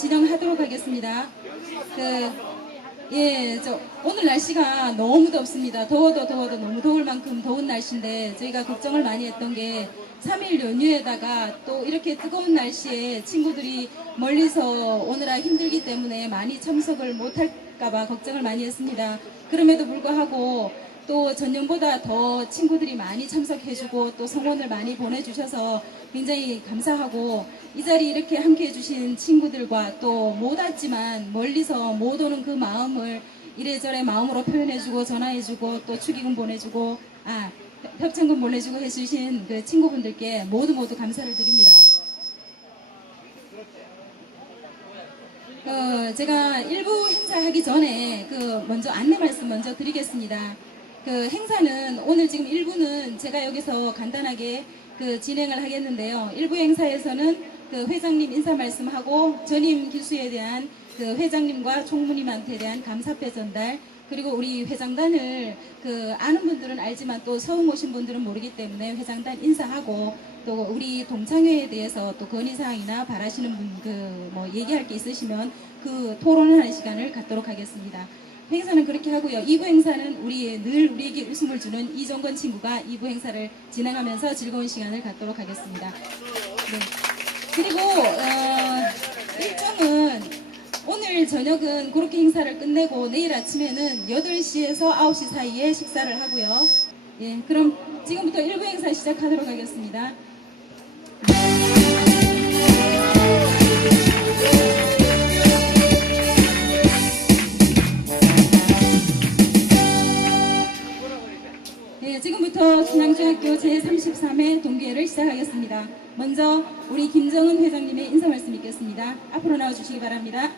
진행하도록 하겠습니다. 그, 예, 저, 오늘 날씨가 너무 덥습니다. 더워도 더워도 너무 더울 만큼 더운 날씨인데 저희가 걱정을 많이 했던 게 3일 연휴에다가 또 이렇게 뜨거운 날씨에 친구들이 멀리서 오느라 힘들기 때문에 많이 참석을 못할까봐 걱정을 많이 했습니다. 그럼에도 불구하고 또 전년보다 더 친구들이 많이 참석해주고 또 성원을 많이 보내주셔서 굉장히 감사하고 이 자리 이렇게 함께 해주신 친구들과 또 못 왔지만 멀리서 못 오는 그 마음을 이래저래 마음으로 표현해주고 전화해주고 또 축의금 보내주고 아 협찬금 보내주고 해주신 그 친구분들께 모두 모두 감사를 드립니다. 어, 제가 일부 행사하기 전에 그 먼저 안내 말씀 먼저 드리겠습니다. 그 행사는 오늘 지금 일부는 제가 여기서 간단하게 그 진행을 하겠는데요. 일부 행사에서는 그 회장님 인사 말씀하고 전임 기수에 대한 그 회장님과 총무님한테 대한 감사패 전달 그리고 우리 회장단을 그 아는 분들은 알지만 또 처음 오신 분들은 모르기 때문에 회장단 인사하고 또 우리 동창회에 대해서 또 건의사항이나 바라시는 분 그 뭐 얘기할 게 있으시면 그 토론하는 시간을 갖도록 하겠습니다. 행사는 그렇게 하고요. 2부 행사는 우리 늘 우리에게 웃음을 주는 이종건 친구가 2부 행사를 진행하면서 즐거운 시간을 갖도록 하겠습니다. 네. 그리고 어, 일정은 오늘 저녁은 그렇게 행사를 끝내고 내일 아침에는 8시에서 9시 사이에 식사를 하고요. 예, 그럼 지금부터 1부 행사 시작하도록 하겠습니다. 네, 지금부터 신앙중학교 제33회 동계회를 시작하겠습니다. 먼저 우리 김정은 회장님의 인사 말씀 있겠습니다. 앞으로 나와주시기 바랍니다.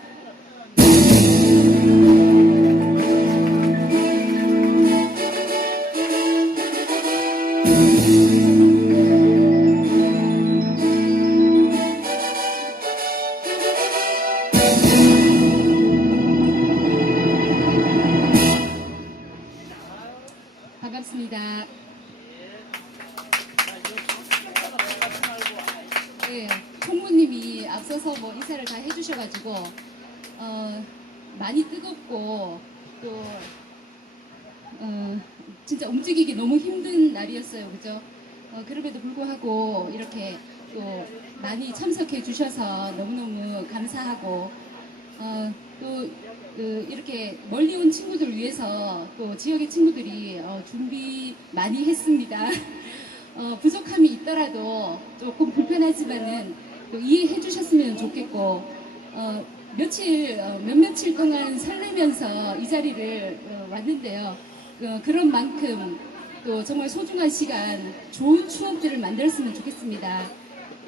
그죠? 어, 그럼에도 불구하고 이렇게 또 많이 참석해 주셔서 너무너무 감사하고 어, 또 그, 이렇게 멀리 온 친구들 위해서 또 지역의 친구들이 어, 준비 많이 했습니다. 어, 부족함이 있더라도 조금 불편하지만은 또 이해해 주셨으면 좋겠고 어, 며칠 어, 몇 며칠 동안 설레면서 이 자리를 어, 왔는데요. 어, 그런 만큼 또 정말 소중한 시간, 좋은 추억들을 만들었으면 좋겠습니다.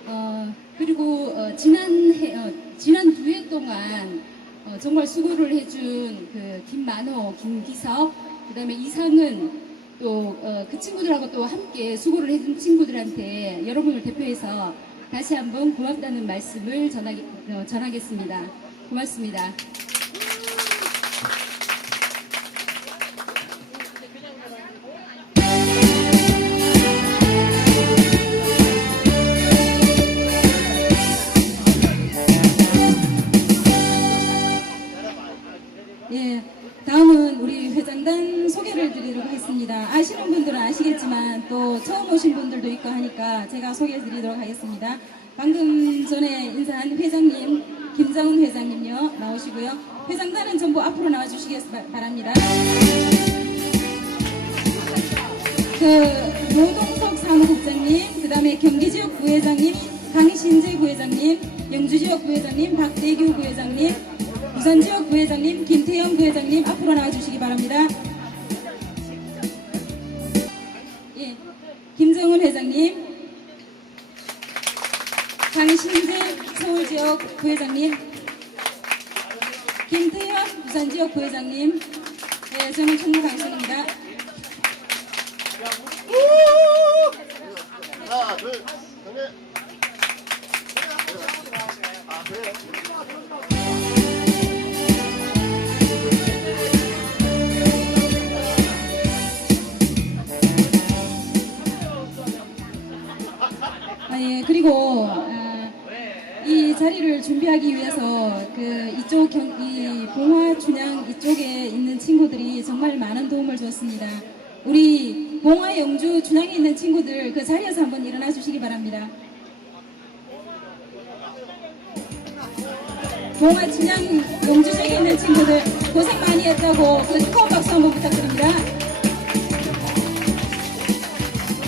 어, 그리고 어, 지난 해, 어, 지난 두 해 동안 어, 정말 수고를 해준 그 김만호, 김기석, 그다음에 이상은 또그 친구들하고 또 함께 수고를 해준 친구들한테 여러분을 대표해서 다시 한번 고맙다는 말씀을 어, 전하겠습니다. 고맙습니다. 소개를 드리도록 하겠습니다. 아시는 분들은 아시겠지만 또 처음 오신 분들도 있고 하니까 제가 소개해 드리도록 하겠습니다. 방금 전에 인사한 회장님, 김정은 회장님요, 나오시고요. 회장단은 전부 앞으로 나와주시기 바랍니다. 그 노동석 사무국장님, 그 다음에 경기지역 부회장님, 강신재 부회장님, 영주지역 부회장님, 박대규 부회장님, 부산지역 부회장님, 김태영 부회장님 앞으로 나와주시기 바랍니다. 김정은 회장님, 강신재 서울지역 부회장님, 김태현 부산지역 부회장님, 예, 저는 총무 강선입니다. 하나, 둘, 셋. 준비하기 위해서 그 이쪽 경, 이 봉화 춘향 이쪽에 있는 친구들이 정말 많은 도움을 줬습니다. 우리 봉화 영주 춘향에 있는 친구들 그 자리에서 한번 일어나 주시기 바랍니다. 봉화 춘향 영주 쪽에 있는 친구들 고생 많이 했다고 그 뜨거운 박수 한번 부탁드립니다.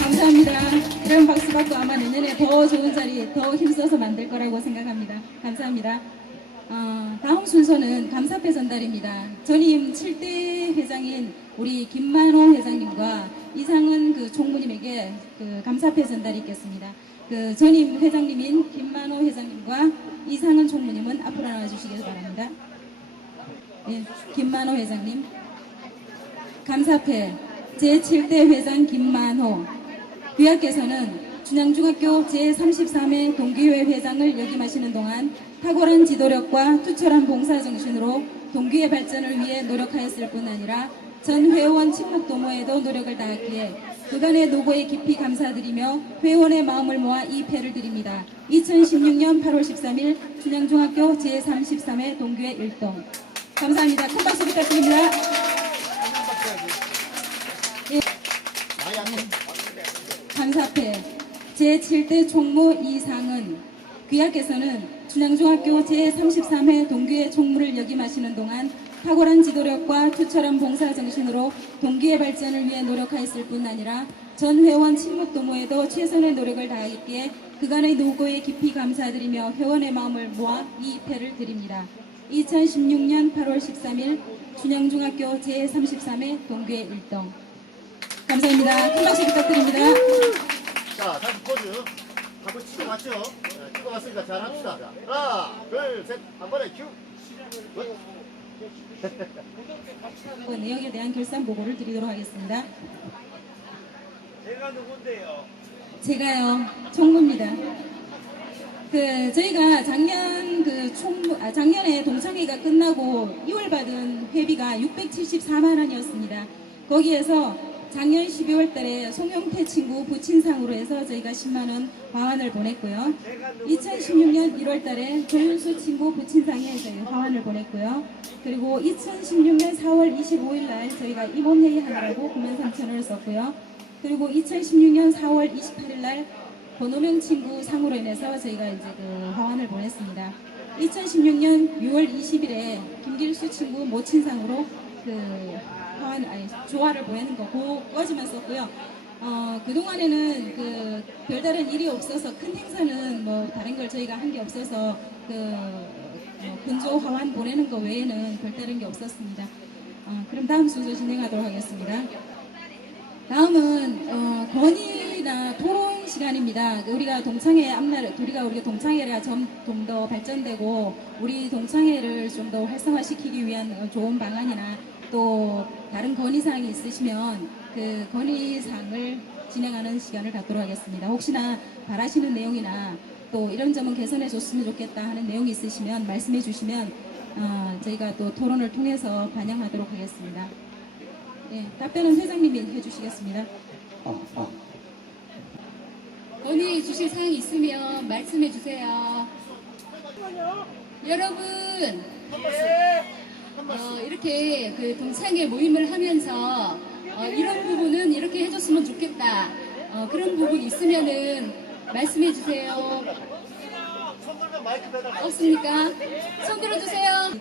감사합니다. 이런 박수 받고 아마 내년에 더 좋은 자리, 더 힘써서 만들 거라고 생각합니다. 감사합니다. 어, 다음 순서는 감사패 전달입니다. 전임 7대 회장인 우리 김만호 회장님과 이상은 그 총무님에게 그 감사패 전달이 있겠습니다. 그 전임 회장님인 김만호 회장님과 이상은 총무님은 앞으로 나와주시기 바랍니다. 예, 김만호 회장님. 감사패 제7대 회장 김만호 위약께서는 준양중학교 제33회 동기회 회장을 역임하시는 동안 탁월한 지도력과 투철한 봉사정신으로 동기의 발전을 위해 노력하였을 뿐 아니라 전 회원 친목 도모에도 노력을 다했기에 그간의 노고에 깊이 감사드리며 회원의 마음을 모아 이 패를 드립니다. 2016년 8월 13일 준양중학교 제33회 동기회 1동 감사합니다. 큰 박수 부탁드립니다. 돼. 감사패 제7대 총무 이상은 귀하께서는 준양중학교 제33회 동기회 총무를 역임하시는 동안 탁월한 지도력과 투철한 봉사정신으로 동기의 발전을 위해 노력하였을 뿐 아니라 전 회원 친목 도모에도 최선의 노력을 다하였기에 그간의 노고에 깊이 감사드리며 회원의 마음을 모아 이 패를 드립니다. 2016년 8월 13일 준양중학교 제33회 동기회 1동 감사합니다. 큰 박수 부탁드립니다. 자, 다시 포즈. 한번 치고 맞죠? 네, 치고 왔으니까 잘 합시다. 자, 하나, 둘, 셋. 한 번에 큐. 굿. 그 내역에 대한 결산 보고를 드리도록 하겠습니다. 제가 누군데요? 제가요 총무입니다. 그 저희가 작년 그 총무 아 작년에 동창회가 끝나고 2월 받은 회비가 674만 원이었습니다. 거기에서 작년 12월 달에 송영태 친구 부친상으로 해서 저희가 10만 원 화환을 보냈고요. 2016년 1월 달에 조윤수 친구 부친상에 저희 화환을 보냈고요. 그리고 2016년 4월 25일 날 저희가 임원회의 하느라고 9만 3천 을 썼고요. 그리고 2016년 4월 28일 날 권호명 친구 상으로 인해서 저희가 이제 그 화환을 보냈습니다. 2016년 6월 20일에 김길수 친구 모친상으로 그 화환 아니 조화를 보내는 거 그거까지만 썼고요. 어 그동안에는 그 별다른 일이 없어서 큰 행사는 뭐 다른 걸 저희가 한 게 없어서 그 뭐 근조 화환 보내는 거 외에는 별다른 게 없었습니다. 어, 그럼 다음 순서 진행하도록 하겠습니다. 다음은 어, 건의나 토론 시간입니다. 우리가 동창회 앞날 우리가 우리가 동창회가 좀더 발전되고 우리 동창회를 좀 더 활성화시키기 위한 어, 좋은 방안이나 또 다른 건의 사항이 있으시면 그 건의 사항을 진행하는 시간을 갖도록 하겠습니다. 혹시나 바라시는 내용이나 또 이런 점은 개선해 줬으면 좋겠다 하는 내용이 있으시면 말씀해 주시면 어, 저희가 또 토론을 통해서 반영하도록 하겠습니다. 네, 답변은 회장님이 해주시겠습니다. 어, 어. 건의해 주실 사항이 있으면 말씀해 주세요. 여러분, 어, 이렇게 그 동창회 모임을 하면서 어, 이런 부분은 이렇게 해줬으면 좋겠다. 어, 그런 부분이 있으면은 말씀해 주세요. 없습니까? 손 들어주세요.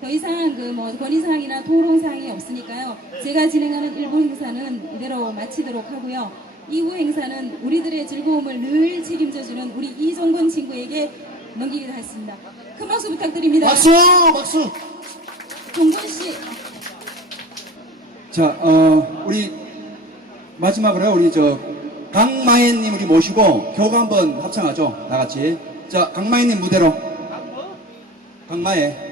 더 이상 그뭐 건의사항이나 토론사항이 없으니까요. 제가 진행하는 일부 행사는 이대로 마치도록 하고요. 이후 행사는 우리들의 즐거움을 늘 책임져주는 우리 이종건 친구에게 넘기기로 했습니다. 큰 박수 부탁드립니다. 박수! 박수! 종건 씨. 자, 어, 우리 마지막으로 우리 저 강마혜님 우리 모시고 교가 한번 합창하죠. 다 같이. 자, 강마혜님 무대로. 강마혜.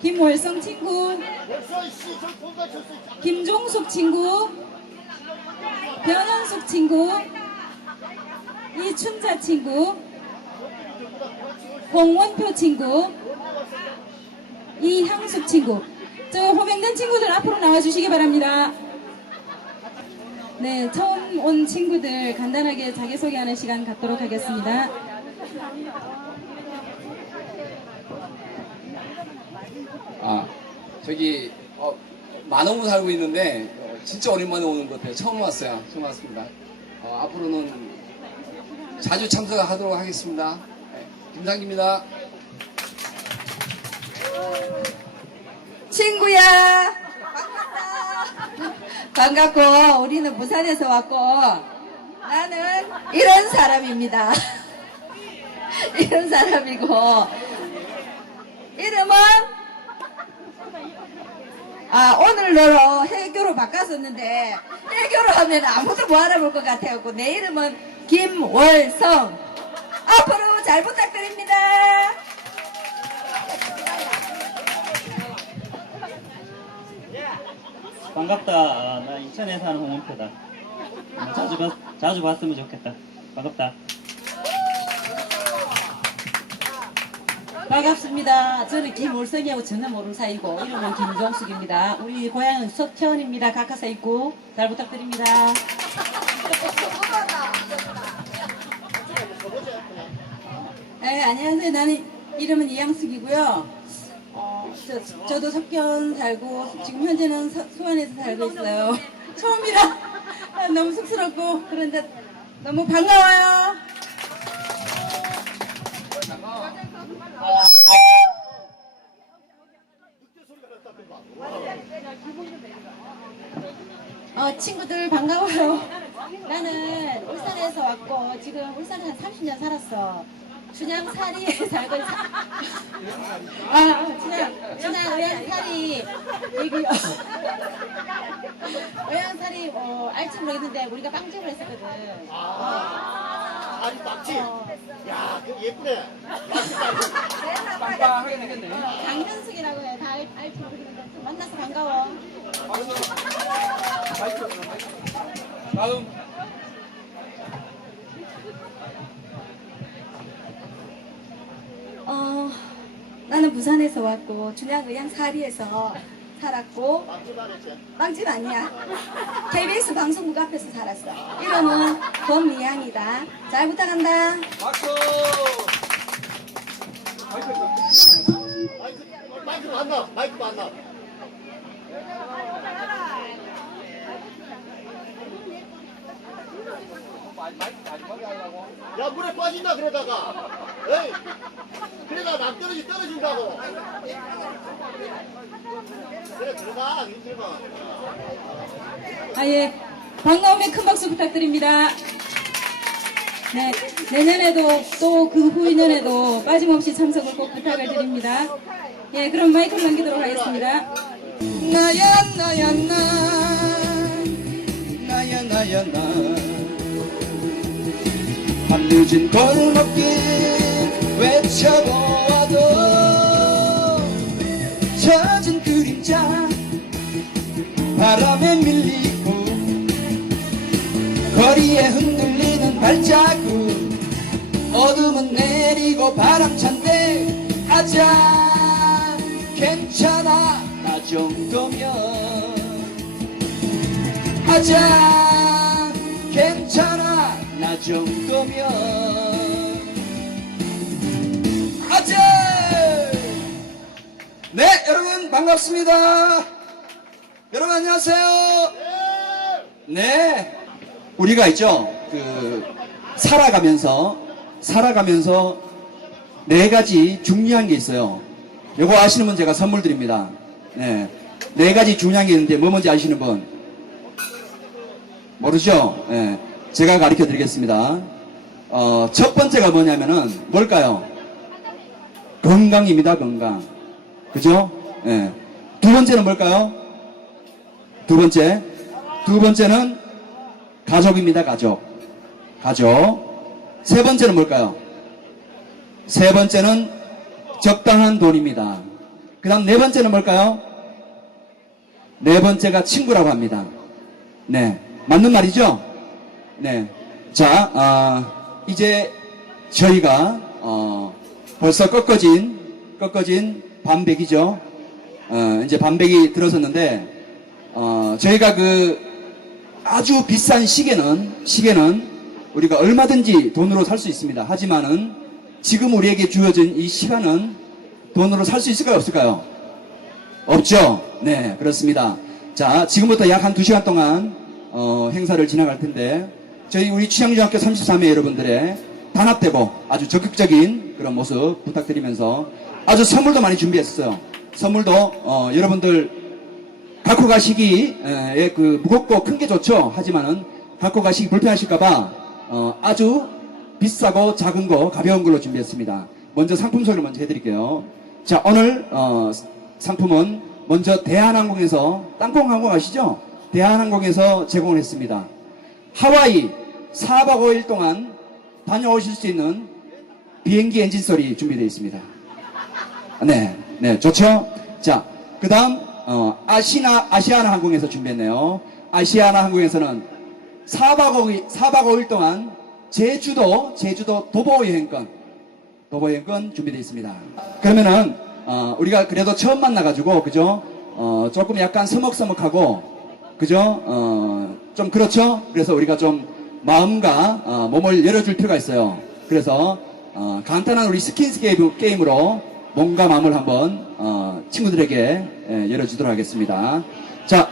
김월성 친구, 김종숙 친구, 변현숙 친구, 이춘자 친구, 홍원표 친구, 이향숙 친구. 저 호명된 친구들 앞으로 나와주시기 바랍니다. 네, 처음 온 친구들 간단하게 자기소개하는 시간 갖도록 하겠습니다. 아, 저기, 어, 만원구 살고 있는데, 어, 진짜 오랜만에 오는 것 같아요. 처음 왔어요. 처음 왔습니다. 어, 앞으로는 자주 참석하도록 하겠습니다. 네, 김상기입니다. 친구야 반갑다 반갑고 우리는 부산에서 왔고 나는 이런 사람입니다 이런 사람이고 이름은 아 오늘로 해교로 바꿨었는데 해교로 하면 아무도 못 알아볼 것 같아갖고 내 이름은 김월성 앞으로 잘 부탁드립니다 반갑다. 아, 나 인천에 사는 홍은표다. 어, 자주 봤, 자주 봤으면 좋겠다. 반갑다. 반갑습니다. 저는 김울성이하고 전혀 모르는 사이고 이름은 김종숙입니다. 우리 고향은 석천입니다. 가까스 있고 잘 부탁드립니다. 네, 안녕하세요. 나는 이름은 이양숙이고요. 어, 저, 저도 석천 살고 지금 현재는 서- 수원에서 살고 있어요. 처음이라 아, 너무 쑥스럽고 그런데 너무 반가워요. 어, 친구들 반가워요. 나는 울산에서 왔고 지금 울산에 한 30년 살았어. 춘향사리에 살고 있어. 아, 아, 춘향, 춘향 의향 사리 여기 의향 사리 어, 알지 모르겠는데 우리가 빵집을 했었거든. 아, 아니 막지. 야, 그 예쁘네. 빵빵하게 생겼네. 강현숙이라고 해. 다 알, 알지 모르겠는데 만나서 반가워. 다음. 어, 나는 부산에서 왔고 춘향의향 사리에서 살았고. 빵집 아니야. KBS 방송국 앞에서 살았어. 이름은 권미향이다. 잘 부탁한다. 박수! 마이크, 마이크 만나. 마이크 만나. 야, 물에 빠진다, 그러다가. 에이, 그러다 남 떨어지, 떨어진다고. 그래, 들어가, 들어가. 아, 예. 반가움에 큰 박수 부탁드립니다. 네. 내년에도 또 그 후년에도 빠짐없이 참석을 꼭 부탁을 드립니다. 예, 그럼 마이크를 넘기도록 하겠습니다. 나야 나야 나 나야 나야 나 밤늦은 골목길 외쳐보아도 젖은 그림자 바람에 밀리고 거리에 흔들리는 발자국 어둠은 내리고 바람찬데 아자. 괜찮아. 나 정도면 아자. 괜찮아. 나 정도면 반갑습니다 여러분 안녕하세요 네 우리가 있죠 그 살아가면서 살아가면서 네 가지 중요한 게 있어요. 요거 아시는 분 제가 선물 드립니다. 네. 네 가지 중요한 게 있는데 뭐 뭔지 아시는 분? 모르죠? 네. 제가 가르쳐 드리겠습니다. 어, 첫 번째가 뭐냐면은 뭘까요? 건강입니다, 건강. 그죠? 예. 두 번째는 뭘까요? 두 번째. 두 번째는 가족입니다, 가족. 가족. 세 번째는 뭘까요? 세 번째는 적당한 돈입니다. 그 다음 네 번째는 뭘까요? 네 번째가 친구라고 합니다. 네. 맞는 말이죠? 네. 자, 아, 이제 저희가, 어, 벌써 꺾어진, 꺾어진 반백이죠. 어, 이제 반백이 들어섰는데, 어, 저희가 그 아주 비싼 시계는, 시계는 우리가 얼마든지 돈으로 살 수 있습니다. 하지만은 지금 우리에게 주어진 이 시간은 돈으로 살 수 있을까요? 없을까요? 없죠? 네, 그렇습니다. 자, 지금부터 약한두 시간 동안, 어, 행사를 진행할 텐데, 저희 우리 취향중학교 33회 여러분들의 단합되고 아주 적극적인 그런 모습 부탁드리면서 아주 선물도 많이 준비했어요. 선물도, 어, 여러분들 갖고 가시기, 에, 그, 무겁고 큰 게 좋죠? 하지만은, 갖고 가시기 불편하실까봐, 어, 아주 비싸고 작은 거, 가벼운 걸로 준비했습니다. 먼저 상품 소개를 먼저 해드릴게요. 자, 오늘, 어, 상품은 먼저 대한항공에서, 땅콩항공 아시죠? 대한항공에서 제공을 했습니다. 하와이 4박 5일 동안 다녀오실 수 있는 비행기 엔진 소리 준비되어 있습니다. 네, 네, 좋죠? 자, 그 다음, 어, 아시나, 아시아나 항공에서 준비했네요. 아시아나 항공에서는 4박 5일, 4박 5일 동안 제주도, 제주도 도보 여행권, 도보 여행권 준비되어 있습니다. 그러면은, 어, 우리가 그래도 처음 만나가지고, 그죠? 어, 조금 약간 서먹서먹하고, 그죠? 어, 좀 그렇죠? 그래서 우리가 좀 마음과 어, 몸을 열어줄 필요가 있어요. 그래서 어, 간단한 우리 스킨스 게임, 게임으로 몸과 마음을 한번 어, 친구들에게 예, 열어주도록 하겠습니다. 자,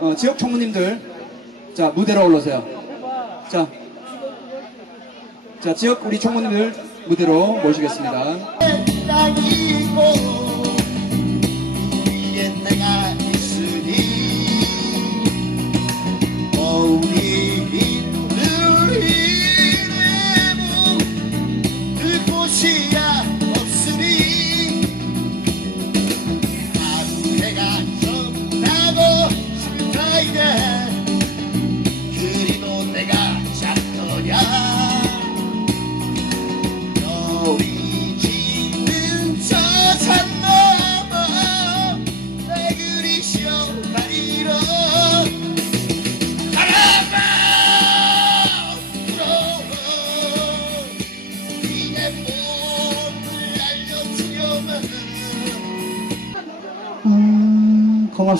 어, 지역 총무님들, 자, 무대로 올라오세요. 자, 자, 지역 우리 총무님들 무대로 모시겠습니다.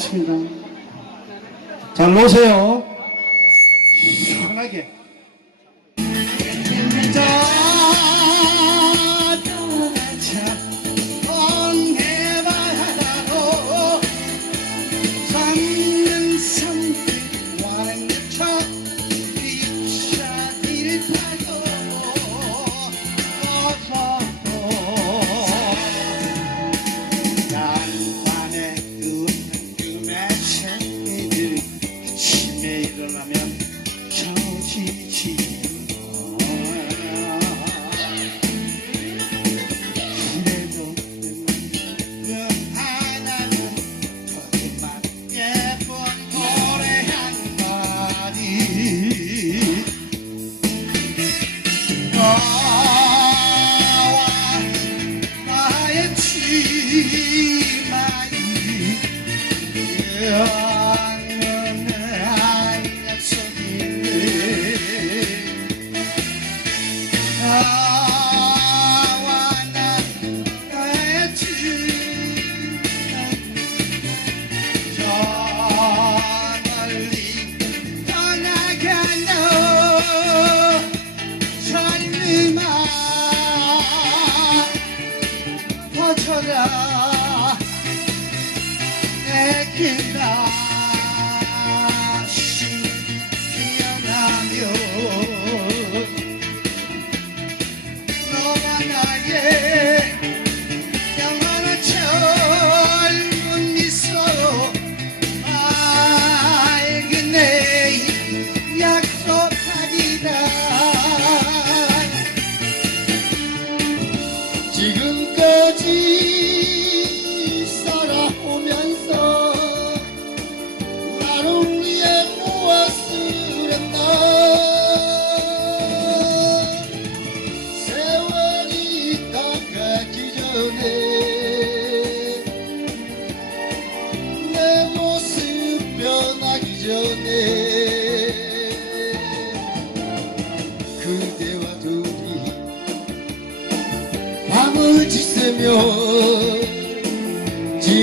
음, 고맙습니다. 잘 노세요.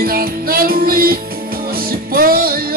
not that weak, she boy.